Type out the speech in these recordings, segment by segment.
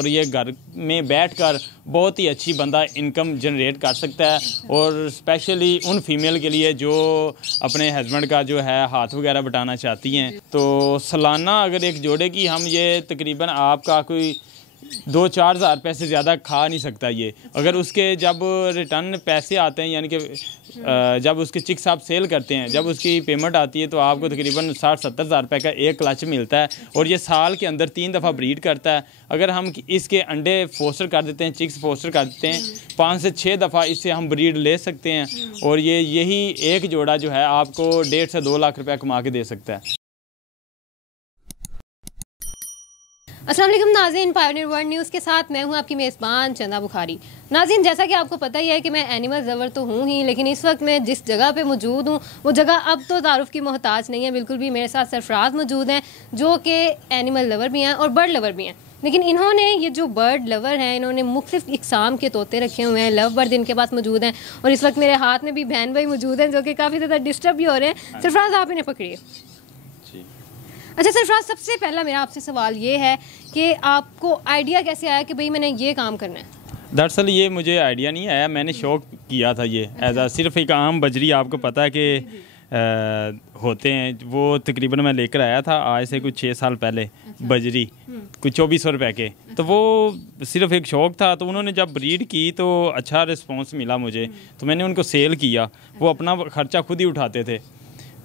और ये घर में बैठकर बहुत ही अच्छी बंदा इनकम जनरेट कर सकता है। और स्पेशली उन फीमेल के लिए जो अपने हस्बैंड का जो है हाथ वगैरह बटाना चाहती हैं, तो सालाना अगर एक जोड़े की हम ये तकरीबन आपका कोई 2-4 हज़ार रुपये से ज़्यादा खा नहीं सकता ये। अगर उसके जब रिटर्न पैसे आते हैं, यानी कि जब उसके चिक्स आप सेल करते हैं, जब उसकी पेमेंट आती है, तो आपको तकरीबन 60-70 हज़ार रुपये का एक क्लच मिलता है। और ये साल के अंदर 3 दफ़ा ब्रीड करता है। अगर हम इसके अंडे फोस्टर कर देते हैं, चिक्स फोस्टर कर देते हैं, 5 से 6 दफ़ा इससे हम ब्रीड ले सकते हैं। और यही एक जोड़ा जो है आपको 1.5 से 2 लाख रुपये कमा के दे सकता है। अस्सलाम वालेकुम नाज़रीन, पायोनियर वर्ल्ड न्यूज़ के साथ मैं हूं आपकी मेज़बान चंदा बुखारी। नाज़रीन, जैसा कि आपको पता ही है कि मैं एनिमल लवर तो हूं ही, लेकिन इस वक्त मैं जिस जगह पे मौजूद हूं वो जगह अब तो तारुफ की मोहताज नहीं है बिल्कुल भी। मेरे साथ सरफराज मौजूद हैं जो कि एनिमल लवर भी हैं और बर्ड लवर भी हैं। लेकिन इन्होंने ये जो बर्ड लवर हैं, इन्होंने मुख्तलिफ इकसाम के तोते रखे हुए हैं। लव बर्ड इनके पास मौजूद हैं और इस वक्त मेरे हाथ में भी बहन भाई मौजूद हैं जो कि काफ़ी ज़्यादा डिस्टर्ब भी हो रहे हैं। सरफराज, आप इन्हें पकड़िए। अच्छा सरफराज, सबसे पहला मेरा आपसे सवाल ये है कि आपको आइडिया कैसे आया कि भाई मैंने ये काम करना है? दरअसल ये मुझे आइडिया नहीं आया, मैंने शौक किया था ये एज आ सिर्फ एक आम बजरी, आपको पता है कि होते हैं वो, तकरीबन मैं लेकर आया था आज से कुछ 6 साल पहले। बजरी कुछ 2400 रुपये के, तो वो सिर्फ एक शौक़ था। तो उन्होंने जब ब्रीड की तो अच्छा रिस्पॉन्स मिला मुझे, तो मैंने उनको सेल किया। वो अपना ख़र्चा खुद ही उठाते थे।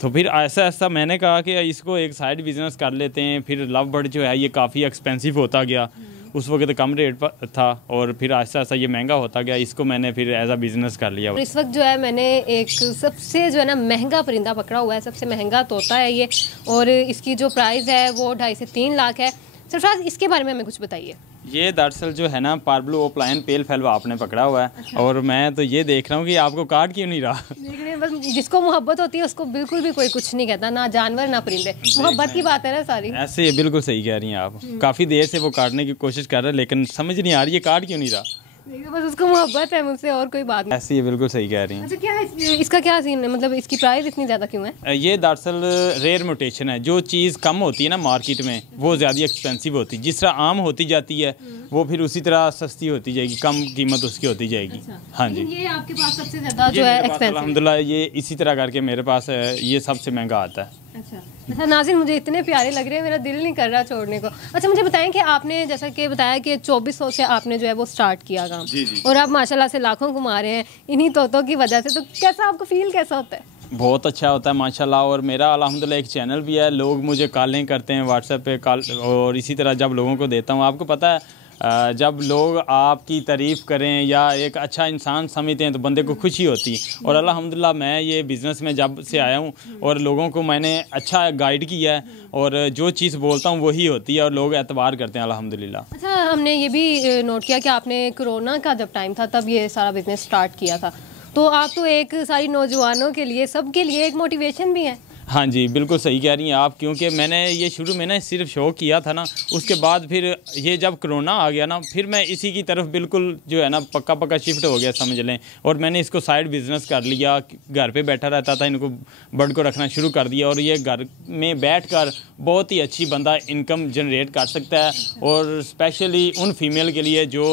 तो फिर ऐसा ऐसा मैंने कहा कि इसको एक साइड बिज़नेस कर लेते हैं। फिर लव बर्ड जो है ये काफ़ी एक्सपेंसिव होता गया, उस वक्त कम रेट पर था और फिर ऐसा ऐसा ये महंगा होता गया। इसको मैंने फिर एज अ बिज़नेस कर लिया। इस वक्त जो है मैंने एक सबसे जो है ना महंगा परिंदा पकड़ा हुआ है, सबसे महंगा तोता है ये, और इसकी जो प्राइस है वो 2.5 से 3 लाख है। सरफराज, इसके बारे में हमें कुछ बताइए। ये दरअसल जो है ना पार्बलू ओपलाइन पेल फेलवा आपने पकड़ा हुआ है। अच्छा। और मैं तो ये देख रहा हूँ कि आपको काट क्यों नहीं रहा। बस जिसको मोहब्बत होती है उसको बिल्कुल भी कोई कुछ नहीं कहता, ना जानवर ना परिंदे, मोहब्बत की बात है ना सारी। ऐसे ये बिल्कुल सही कह रही हैं आप। काफ़ी देर से वो काटने की कोशिश कर रहे हैं, लेकिन समझ नहीं आ रही है काट क्यों नहीं रहा। बस उसको मोहब्बत है मुझसे, और कोई बात नहीं। ऐसे ये बिल्कुल सही कह रही हैं। अच्छा, क्या है इसका क्या सीन है, मतलब इसकी प्राइस इतनी ज़्यादा क्यों है? ये दरअसल रेयर म्यूटेशन है। जो चीज़ कम होती है ना मार्केट में, वो ज़्यादा एक्सपेंसिव होती है। जिस तरह आम होती जाती है वो फिर उसी तरह सस्ती होती जाएगी, कम कीमत उसकी होती जाएगी। अच्छा। हाँ जी, ये आपके पास सबसे ज़्यादा जो है एक्सपेंसिव। अल्हम्दुलिल्लाह ये इसी तरह करके मेरे पास ये सबसे महंगा आता है। अच्छा नाज़रीन, मुझे इतने प्यारे लग रहे हैं, मेरा दिल नहीं कर रहा छोड़ने को। अच्छा मुझे बताएं कि आपने जैसा कि बताया कि 2400 से आपने जो है वो स्टार्ट किया काम। जी जी। और आप माशाल्लाह से लाखों कमा रहे हैं इन्हीं तोतों की वजह से, तो कैसा आपको फील कैसा होता है? बहुत अच्छा होता है माशाल्लाह। और मेरा अल्हम्दुलिल्लाह एक चैनल भी है, लोग मुझे कॉलें करते हैं व्हाट्सएप पे कॉल, और इसी तरह जब लोगों को देता हूँ, आपको पता है जब लोग आपकी तारीफ़ करें या एक अच्छा इंसान समझते हैं तो बंदे को खुशी होती है। और अल्हम्दुलिल्लाह मैं ये बिज़नेस में जब से आया हूँ और लोगों को मैंने अच्छा गाइड किया है, और जो चीज़ बोलता हूँ वही होती है और लोग एतबार करते हैं अल्हम्दुलिल्लाह। अच्छा, हमने ये भी नोट किया कि आपने कोरोना का जब टाइम था तब ये सारा बिज़नेस स्टार्ट किया था, तो आप तो एक सारी नौजवानों के लिए, सबके लिए एक मोटिवेशन भी है। हाँ जी, बिल्कुल सही कह रही हैं आप, क्योंकि मैंने ये शुरू में ना सिर्फ शौक किया था ना, उसके बाद फिर ये जब कोरोना आ गया ना, फिर मैं इसी की तरफ बिल्कुल जो है ना पक्का पक्का शिफ्ट हो गया समझ लें। और मैंने इसको साइड बिज़नेस कर लिया। घर पे बैठा रहता था, इनको बर्ड को रखना शुरू कर दिया। और ये घर में बैठकर बहुत ही अच्छी बंदा इनकम जनरेट कर सकता है। और स्पेशली उन फीमेल के लिए जो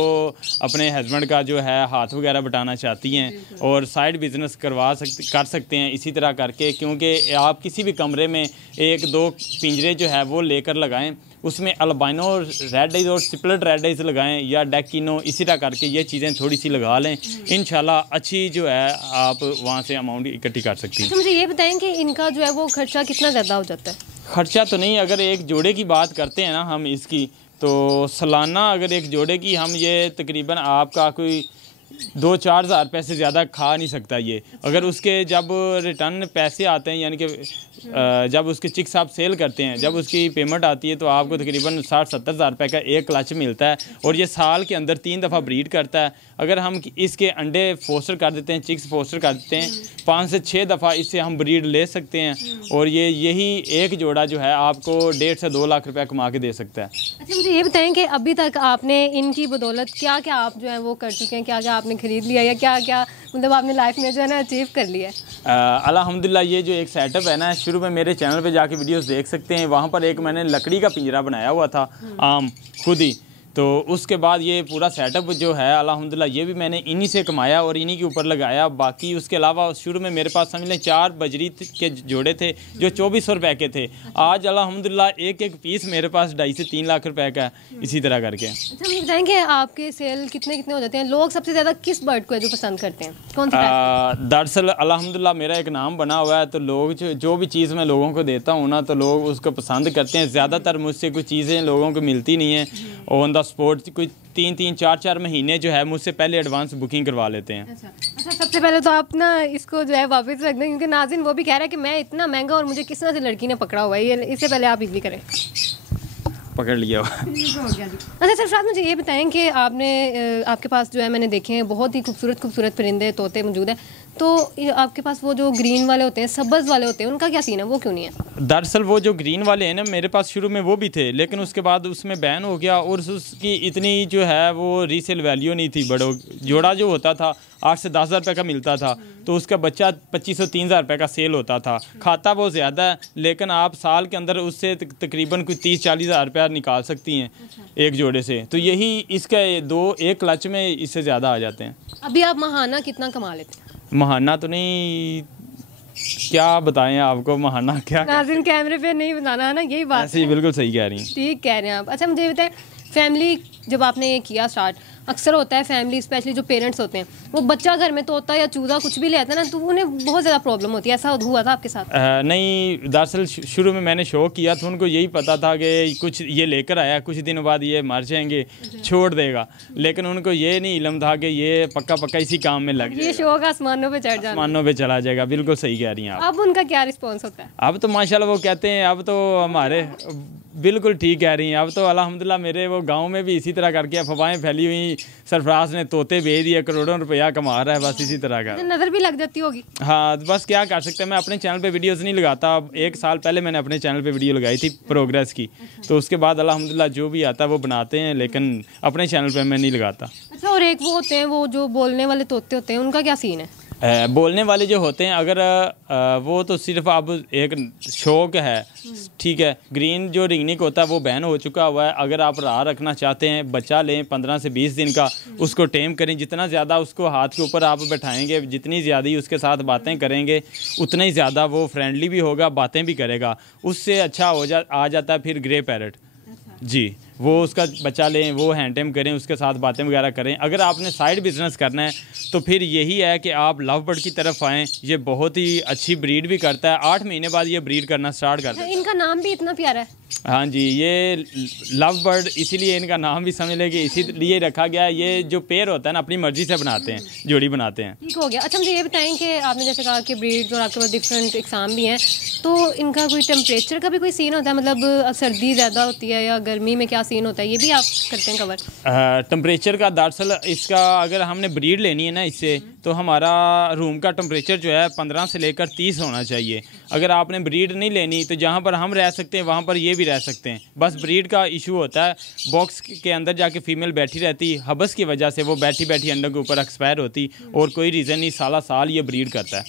अपने हस्बैंड का जो है हाथ वगैरह बटाना चाहती हैं और साइड बिज़नेस कर सकते हैं इसी तरह करके। क्योंकि आप किसी भी कमरे में 1-2 पिंजरे जो है वो लेकर लगाएं, उसमें अल्बाइनो रेड आइज और स्प्लिट रेड आइज लगाएं या डेकिनो, इसी तरह करके ये चीज़ें थोड़ी सी लगा लें, इंशाल्लाह अच्छी जो है आप वहाँ से अमाउंट इकट्ठी कर सकती हैं। तो मुझे ये बताएं कि इनका जो है वो खर्चा कितना ज़्यादा हो जाता है? खर्चा तो नहीं, अगर एक जोड़े की बात करते हैं ना हम इसकी, तो सालाना अगर एक जोड़े की हम ये तकरीबन आपका कोई 2-4 हज़ार रुपये से ज़्यादा खा नहीं सकता ये। अगर उसके जब रिटर्न पैसे आते हैं, यानी कि जब उसके चिक्स आप सेल करते हैं, जब उसकी पेमेंट आती है, तो आपको तकरीबन 60-70 हज़ार रुपये का एक क्लच मिलता है। और ये साल के अंदर 3 दफ़ा ब्रीड करता है। अगर हम इसके अंडे फोस्टर कर देते हैं, चिक्स फोस्टर कर देते हैं, 5 से 6 दफ़ा इससे हम ब्रीड ले सकते हैं। और यही एक जोड़ा जो है आपको 1.5 से 2 लाख रुपये कमा के दे सकता है। अच्छा मुझे ये बताएं कि अभी तक आपने इनकी बदौलत क्या क्या आप जो है वो कर चुके हैं, क्या क्या आपने खरीद लिया या क्या क्या मतलब आपने लाइफ में जो है ना अचीव कर लिया है? अल्हम्दुलिल्लाह ये जो एक सेटअप है ना, शुरू में मेरे चैनल पे जाके वीडियोस देख सकते हैं। वहाँ पर एक मैंने लकड़ी का पिंजरा बनाया हुआ था आम खुद ही, तो उसके बाद ये पूरा सेटअप जो है अल्हम्दुलिल्लाह ये भी मैंने इन्हीं से कमाया और इन्हीं के ऊपर लगाया। बाकी उसके अलावा शुरू में मेरे पास समझ लें 4 बजरी के जोड़े थे जो 2400 रुपए के थे। आज अल्हम्दुलिल्लाह एक एक पीस मेरे पास 2.5 से 3 लाख रुपए का है, इसी तरह करके। अच्छा, मुझे बताएंगे आपके सेल कितने कितने हो जाते हैं? लोग सबसे ज़्यादा किस बर्ड को है जो पसंद करते हैं, कौन सा? दरअसल अल्हम्दुलिल्लाह मेरा एक नाम बना हुआ है, तो लोग जो भी चीज़ मैं लोगों को देता हूँ ना, तो लोग उसको पसंद करते हैं। ज़्यादातर मुझसे कुछ चीज़ें लोगों को मिलती नहीं हैं, ऑन द स्पॉट कोई 3-3, 4-4 महीने जो है मुझसे पहले एडवांस बुकिंग करवा लेते हैं। अच्छा, सबसे पहले तो आप ना इसको जो है वापस रख दें, क्योंकि नाज़रीन वो भी कह रहा है कि मैं इतना महंगा और मुझे किस तरह से लड़की ने पकड़ा हुआ है, ये इससे पहले आप इजली करें। पकड़ लिया हुआ। अच्छा सरफराज, मुझे ये बताएं कि आपने आपके पास जो है मैंने देखे हैं बहुत ही खूबसूरत खूबसूरत परिंदे तोते मौजूद है, तो आपके पास वो जो ग्रीन वाले होते हैं, सब्ज़ वाले होते हैं, उनका क्या सीन है, वो क्यों नहीं है? दरअसल वो जो ग्रीन वाले हैं ना, मेरे पास शुरू में वो भी थे, लेकिन उसके बाद उसमें बैन हो गया और उसकी इतनी जो है वो रीसेल वैल्यू नहीं थी। बड़ो जोड़ा जो होता था 8 से 10 हज़ार रुपये का मिलता था, तो उसका बच्चा 2500-3000 रुपये का सेल होता था। खाता वो ज़्यादा है, लेकिन आप साल के अंदर उससे तकरीबन कोई 30-40 हज़ार रुपया निकाल सकती हैं एक जोड़े से। तो यही इसका एक क्लच में इससे ज़्यादा आ जाते हैं। अभी आप महाना कितना कमा लेते हैं? महाना तो नहीं, क्या बताएं आपको महाना क्या। नाज़रीन कैमरे पे नहीं बताना है ना, यही बात ऐसे ही बिल्कुल सही कह रही हैं। ठीक कह रहे हैं आप। अच्छा, मुझे ये बताएं, फैमिली जब आपने ये किया स्टार्ट, अक्सर होता है फैमिली स्पेशली जो पेरेंट्स होते हैं वो बच्चा घर में तोता या चूजा कुछ भी ले आता है ना, तो उन्हें बहुत ज़्यादा प्रॉब्लम होती है। ऐसा हुआ था आपके साथ? नहीं, दरअसल शुरू में मैंने शो किया था, उनको यही पता था कि कुछ ये लेकर आया, कुछ दिनों बाद ये मर जाएंगे, छोड़ देगा, लेकिन उनको ये नहीं इल्म था कि ये पक्का पक्का इसी काम में लग जाएगा, ये शो का आसमानों पे चढ़ जाना, आसमानों पे चला जाएगा। बिल्कुल सही कह रही हैं आप। अब उनका क्या रिस्पॉन्स होता है? अब तो माशाल्लाह वो कहते हैं, अब तो हमारे बिल्कुल ठीक कह रही हैं। अब तो अल्हम्दुलिल्लाह मेरे वो गांव में भी इसी तरह करके अफवाहें फैली हुई, सरफराज ने तोते भेज दिए, करोड़ों रुपया कमा रहा है, बस इसी तरह का। नज़र भी लग जाती होगी। हाँ, बस क्या कर सकते हैं। मैं अपने चैनल पे वीडियोस नहीं लगाता। 1 साल पहले मैंने अपने चैनल पे वीडियो लगाई थी प्रोग्रेस की, तो उसके बाद अल्हम्दुलिल्लाह जो भी आता है वो बनाते हैं, लेकिन अपने चैनल पे मैं नहीं लगाता। अच्छा, और एक वो होते हैं वो जो बोलने वाले तोते होते हैं, उनका क्या सीन है? बोलने वाले जो होते हैं, अगर वो तो सिर्फ अब एक शौक है, ठीक है। ग्रीन जो रिंगनिक होता है वो बैन हो चुका हुआ है। अगर आप राह रखना चाहते हैं, बच्चा लें 15 से 20 दिन का, उसको टेम करें। जितना ज़्यादा उसको हाथ के ऊपर आप बैठाएंगे, जितनी ज़्यादा ही उसके साथ बातें करेंगे, उतना ही ज़्यादा वो फ्रेंडली भी होगा, बातें भी करेगा। उससे अच्छा आ जाता है फिर ग्रे पैरट जी। वो उसका बच्चा लें, वो हैंड टेम करें, उसके साथ बातें वगैरह करें। अगर आपने साइड बिजनेस करना है तो फिर यही है कि आप लव बर्ड की तरफ आएँ। ये बहुत ही अच्छी ब्रीड भी करता है, 8 महीने बाद ये ब्रीड करना स्टार्ट करता है। इनका नाम भी इतना प्यारा है। हाँ जी, ये लव बर्ड इसीलिए इनका नाम भी समझ लें कि इसीलिए रखा गया है। ये जो पेयर होता है ना, अपनी मर्जी से बनाते हैं, जोड़ी बनाते हैं। ठीक हो गया। अच्छा, मुझे ये बताएं कि आपने जैसे कहा कि ब्रीड्स और आपके पास डिफरेंट एग्जाम भी हैं, तो इनका कोई टेम्परेचर का भी कोई सीन होता है? मतलब सर्दी ज़्यादा होती है या गर्मी में क्या सीन होता है, ये भी आप करते हैं कवर? टेम्परेचर का दरअसल इसका अगर हमने ब्रीड लेनी है ना इससे, तो हमारा रूम का टेम्परेचर जो है 15 से लेकर 30 होना चाहिए। अगर आपने ब्रीड नहीं लेनी तो जहाँ पर हम रह सकते हैं वहाँ पर ये भी रह सकते हैं। बस ब्रीड का इशू होता है, बॉक्स के अंदर जाके फीमेल बैठी रहती, हबस की वजह से वो बैठी बैठी अंडों के ऊपर एक्सपायर होती, और कोई रीज़न नहीं, साल ये ब्रीड करता है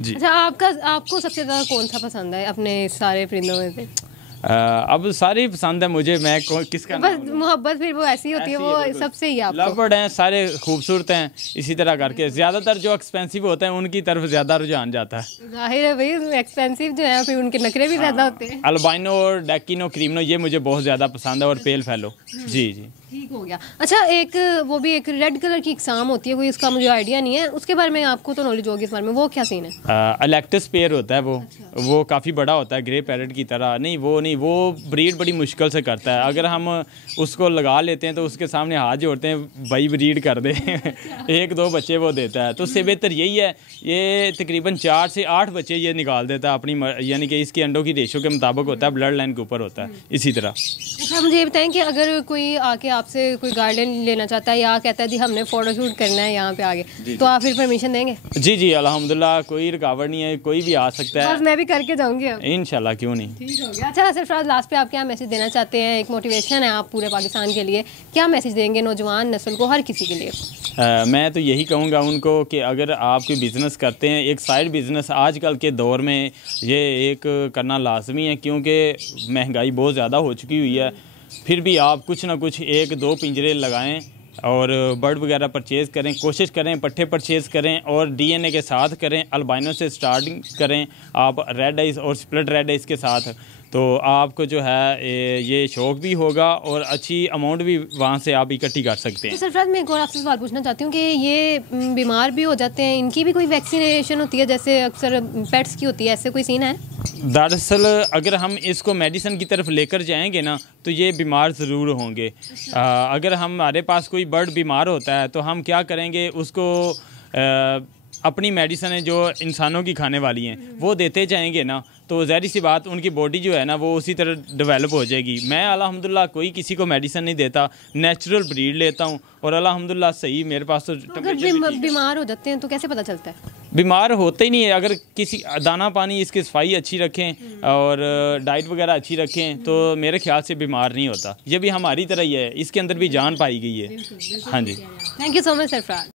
जी। अच्छा, आपको सबसे ज़्यादा कौन सा पसंद है अपने सारे परिंदों में से? अब सारे ही पसंद है मुझे। मैं किसका बस मोहब्बत फिर वो ऐसी होती है, वो सबसे ही आपको। लव बर्ड हैं, सारे खूबसूरत हैं, इसी तरह करके। ज़्यादातर जो एक्सपेंसिव होते हैं उनकी तरफ ज़्यादा रुझान जाता है। जाहिर है भाई, एक्सपेंसिव जो है फिर उनके नखरे भी ज़्यादा होते हैं। अल्बाइनो और डेकिनो क्रीमनो ये मुझे बहुत ज़्यादा पसंद है, और पेल फैलो जी जी। ठीक हो गया। अच्छा, एक वो भी एक रेड कलर की एग्जाम होती है, कोई इसका मुझे आइडिया नहीं है, उसके बारे में आपको तो नॉलेज होगी इस बारे में, वो क्या सीन है? अलेक्टस पेयर होता है वो। अच्छा। वो काफ़ी बड़ा होता है, ग्रे पैरेट की तरह। नहीं वो ब्रीड बड़ी मुश्किल से करता है। अगर हम उसको लगा लेते हैं तो उसके सामने हाथ जोड़ते हैं, भाई ब्रीड कर दे 1-2 बच्चे वो देता है। तो उससे बेहतर यही है, ये तकरीबन 4 से 8 बच्चे ये निकाल देता है अपनी, यानी कि इसकी अंडों की रेशो के मुताबिक होता है, ब्लड लाइन के ऊपर होता है इसी तरह। अच्छा, मुझे ये बताएं कि अगर कोई आके आपसे कोई गार्डन लेना चाहता है या कहता है जी हमने फोटोशूट करना है यहाँ पे आगे, तो आप फिर परमिशन देंगे? जी जी, अल्हम्दुलिल्लाह कोई रुकावट नहीं है, कोई भी आ सकता है। मैं भी करके जाऊंगी अब इंशाल्लाह, क्यों नहीं। ठीक हो गया। अच्छा सरफराज, लास्ट पे आप क्या मैसेज देना चाहते हैं? एक मोटिवेशन है आप पूरे पाकिस्तान के लिए, क्या मैसेज देंगे नौजवान नस्ल को, हर किसी के लिए? मैं तो यही कहूँगा उनको कि अगर आप कोई बिज़नेस करते हैं, एक साइड बिज़नेस आजकल के दौर में ये एक करना लाजमी है, क्योंकि महंगाई बहुत ज़्यादा हो चुकी हुई है। फिर भी आप कुछ ना कुछ 1-2 पिंजरे लगाएं और बर्ड वगैरह परचेज़ करें, कोशिश करें पट्ठे परचेज़ करें और डीएनए के साथ करें, अल्बाइनो से स्टार्टिंग करें आप रेड आइज़ और स्प्लिट रेड आइज़ के साथ, तो आपको जो है ये शौक़ भी होगा और अच्छी अमाउंट भी वहाँ से आप इकट्ठी कर सकते हैं। तो सरफराज, मैं एक और आपसे सवाल पूछना चाहती हूँ कि ये बीमार भी हो जाते हैं, इनकी भी कोई वैक्सीनेशन होती है जैसे अक्सर पेट्स की होती है, ऐसे कोई सीन है? दरअसल अगर हम इसको मेडिसिन की तरफ लेकर जाएंगे ना तो ये बीमार ज़रूर होंगे। अगर हमारे पास कोई बर्ड बीमार होता है तो हम क्या करेंगे, उसको अपनी मेडिसिन जो इंसानों की खाने वाली हैं वो देते जाएंगे ना, तो ज़ाहिर सी बात उनकी बॉडी जो है ना वो उसी तरह डेवलप हो जाएगी। मैं अल्हम्दुलिल्लाह कोई किसी को मेडिसिन नहीं देता, नेचुरल ब्रीड लेता हूँ और अल्हम्दुलिल्लाह सही मेरे पास। तो अगर बीमार हो जाते हैं तो कैसे पता चलता है? बीमार होते ही नहीं है, अगर किसी दाना पानी इसकी सफाई अच्छी रखें और डाइट वगैरह अच्छी रखें तो मेरे ख्याल से बीमार नहीं होता। ये भी हमारी तरह ही है, इसके अंदर भी जान पाई गई है। हाँ जी, thank you so much Sarfaraz.